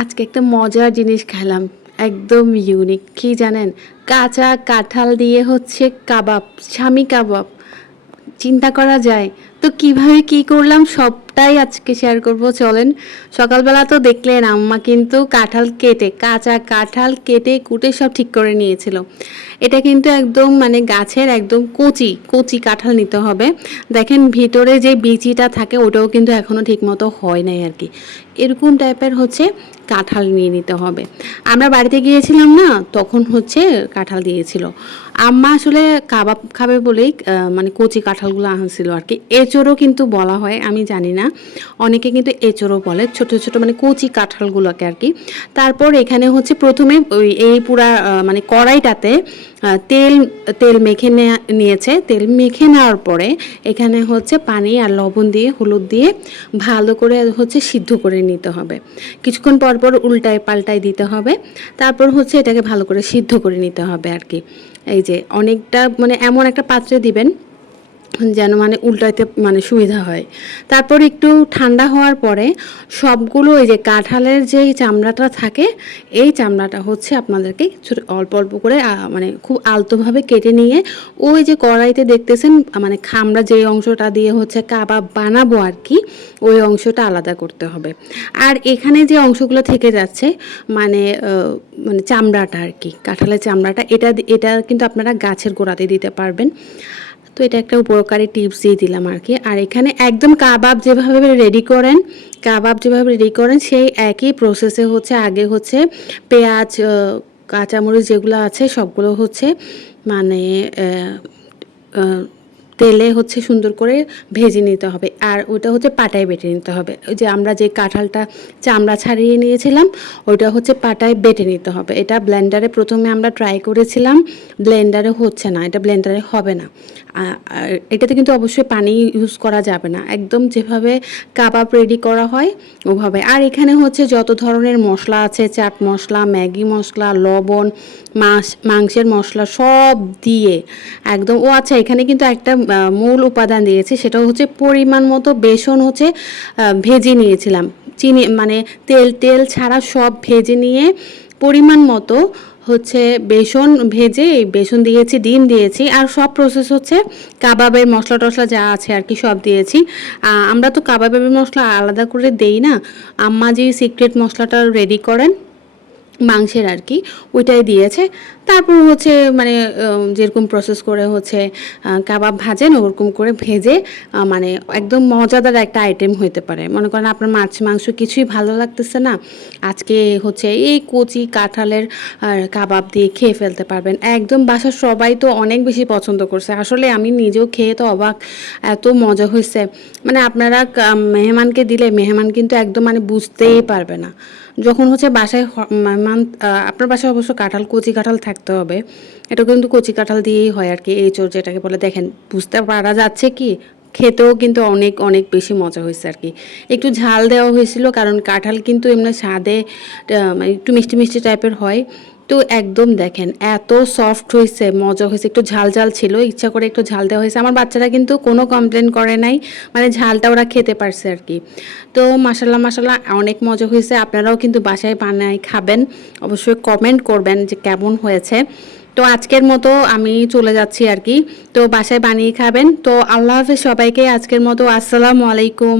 আজকে একটা মজার জিনিস খেলাম, একদম ইউনিক কি জানেন? কাঁচা কাঁঠাল দিয়ে হচ্ছে কাবাব, স্বামী কাবাব। চিন্তা করা যায় তো কীভাবে কি করলাম সবটাই আজকে শেয়ার করব, চলেন। সকালবেলা তো দেখলেন আম্মা কিন্তু কাঁঠাল কেটে, কাঁচা কাঁঠাল কেটে কুটে সব ঠিক করে নিয়েছিল। এটা কিন্তু একদম মানে গাছের একদম কচি কচি কাঁঠাল নিতে হবে। দেখেন ভিতরে যে বিচিটা থাকে ওটাও কিন্তু এখনও ঠিকমতো হয় নাই আর কি। এরকম টাইপের হচ্ছে কাঁঠাল নিয়ে নিতে হবে। আমরা বাড়িতে গিয়েছিলাম না, তখন হচ্ছে কাঁঠাল দিয়েছিল। আম্মা আসলে কাবাব খাবে বলেই মানে কচি কাঁঠালগুলো আনছিল আর কি। এচোরও কিন্তু বলা হয়, আমি জানি না। অনেকে কিন্তু এচোরও বলে, ছোট ছোট মানে কচি কাঁঠালগুলোকে আর কি। তারপর এখানে হচ্ছে প্রথমে ওই এই পুরা মানে কড়াইটাতে তেল তেল মেখে নেয়া- নিয়েছে। তেল মেখে নেওয়ার পরে এখানে হচ্ছে পানি আর লবণ দিয়ে, হলুদ দিয়ে ভালো করে হচ্ছে সিদ্ধ করে নিতে হবে। কিছুক্ষণ পর পর উল্টায় পাল্টায় দিতে হবে। তারপর হচ্ছে এটাকে ভালো করে সিদ্ধ করে নিতে হবে আর কি। এই যে অনেকটা মানে এমন একটা পাত্রে দিবেন যেন মানে উল্টাইতে মানে সুবিধা হয়। তারপর একটু ঠান্ডা হওয়ার পরে সবগুলো ওই যে কাঁঠালের যেই চামড়াটা থাকে, এই চামড়াটা হচ্ছে আপনাদেরকে অল্প অল্প করে মানে খুব আলতোভাবে কেটে নিয়ে ওই যে কড়াইতে দেখতেছেন মানে খামড়া যে অংশটা দিয়ে হচ্ছে কাবাব বানাবো আর কি, ওই অংশটা আলাদা করতে হবে। আর এখানে যে অংশগুলো থেকে যাচ্ছে মানে মানে চামড়াটা আর কি, কাঁঠালের চামড়াটা, এটা এটা কিন্তু আপনারা গাছের গোড়াতে দিতে পারবেন। তো এটা একটা উপকারী টিপস দিয়ে দিলাম আর কি। আর এখানে একদম কাবাব যেভাবে রেডি করেন, কাবাব যেভাবে রেডি করেন, সেই একই প্রসেসে হচ্ছে, আগে হচ্ছে পেঁয়াজ কাঁচামরিচ যেগুলো আছে, সবগুলো হচ্ছে মানে তেলে হচ্ছে সুন্দর করে ভেজে নিতে হবে আর ওটা হচ্ছে পাটায় বেটে নিতে হবে। ওই যে আমরা যে কাঁঠালটা চামড়া ছাড়িয়ে নিয়েছিলাম ওইটা হচ্ছে পাটায় বেটে নিতে হবে। এটা ব্লেন্ডারে প্রথমে আমরা ট্রাই করেছিলাম ব্লেন্ডারে হচ্ছে না, এটা ব্লেন্ডারে হবে না। এটাতে কিন্তু অবশ্যই পানি ইউজ করা যাবে না। একদম যেভাবে কাবাব রেডি করা হয়, ওভাবে। আর এখানে হচ্ছে যত ধরনের মশলা আছে, চাট মশলা, ম্যাগি মশলা, লবণ মাছ মাংসের মশলা সব দিয়ে একদম ও আচ্ছা এখানে কিন্তু একটা মূল উপাদান দিয়েছি সেটা হচ্ছে পরিমাণ মতো বেসন হচ্ছে ভেজে নিয়েছিলাম। চিনি মানে তেল তেল ছাড়া সব ভেজে নিয়ে পরিমাণ মতো হচ্ছে বেসন ভেজে বেসন দিয়েছি, ডিম দিয়েছি, আর সব প্রসেস হচ্ছে কাবাবের মশলা টশলা যা আছে আর কি সব দিয়েছি। আমরা তো কাবাবের মশলা আলাদা করে দেই না। আম্মা যে সিক্রেট মশলাটা রেডি করেন মাংসের আর কি, ওইটাই দিয়েছে। তারপর হচ্ছে মানে যেরকম প্রসেস করে হচ্ছে কাবাব ভাজেন ওরকম করে ভেজে মানে একদম মজাদার একটা আইটেম হতে পারে। মনে করেন আপনার মাছ মাংস কিছুই ভালো লাগতেছে না, আজকে হচ্ছে এই কচি কাঁঠালের কাবাব দিয়ে খেয়ে ফেলতে পারবেন। একদম বাসার সবাই তো অনেক বেশি পছন্দ করছে। আসলে আমি নিজেও খেয়ে তো অবাক, এত মজা হয়েছে মানে আপনারা মেহমানকে দিলে, মেহমান কিন্তু একদম মানে বুঝতেই পারবে না। যখন হচ্ছে বাসায় আহ, আপনার পাশে অবশ্য কাঁঠাল কচি কাঁঠাল থাকতে হবে। এটা কিন্তু কচি কাঁঠাল দিয়েই হয় আর কি এই চোর যেটাকে বলে। দেখেন বুঝতে পারা যাচ্ছে কি খেতেও কিন্তু অনেক অনেক বেশি মজা হয়েছে আর কি। একটু ঝাল দেওয়া হয়েছিল কারণ কাঁঠাল কিন্তু এমনি স্বাদে মানে একটু মিষ্টি মিষ্টি টাইপের হয়। তো একদম দেখেন, এত সফট হয়েছে মজা হয়েছে একটু ঝাল ঝাল ছিল, ইচ্ছা করে একটু ঝাল দেওয়া হয়েছে আমার বাচ্চারা কিন্তু কোনো কমপ্লেন করে নাই মানে ঝালটা ওরা খেতে পারছে আর কি। তো মাসাল্লাহ মাসাল্লাহ অনেক মজা হয়েছে আপনারাও কিন্তু বাসায় বানায় খাবেন, অবশ্যই কমেন্ট করবেন যে কেমন হয়েছে। তো আজকের মতো আমি চলে যাচ্ছি আর কি। তো বাসায় বানিয়ে খাবেন। তো আল্লাহ হাফেজ সবাইকে আজকের মতো আসসালামু আলাইকুম।